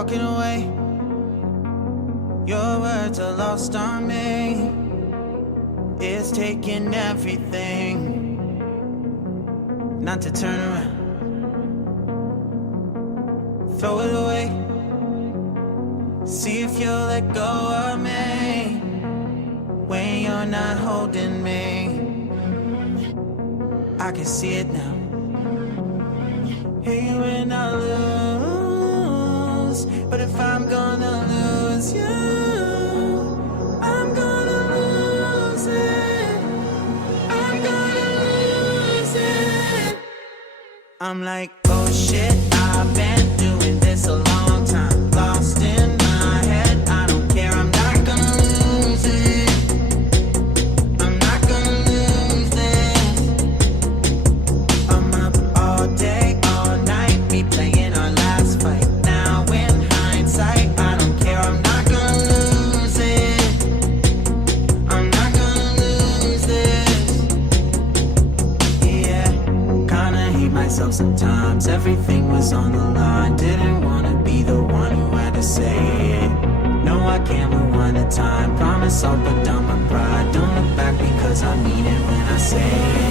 walking away. Your words are lost on me. It's taking everything not to turn around. Throw it away. See if you'll let go of me when you're not holding me. I can see it now. Hey, when I lose, but if I'm gonna lose you, I'm gonna lose it. I'm gonna lose it. I'm like, oh shit, I've been doing this a long time. Lost in my head, I don't care, I'm not gonna lose it. I'm not gonna lose this. I'm up all day, all night, replaying our last fight. Now in hindsight, I don't care, I'm not gonna lose it. I'm not gonna lose this. Yeah, kinda hate myself sometimes. Everything was on the line. Didn't wanna be the one who had to say it. No, I can't rewind the time. Promise I'll put down my pride. Don't look back because I mean it when I say it.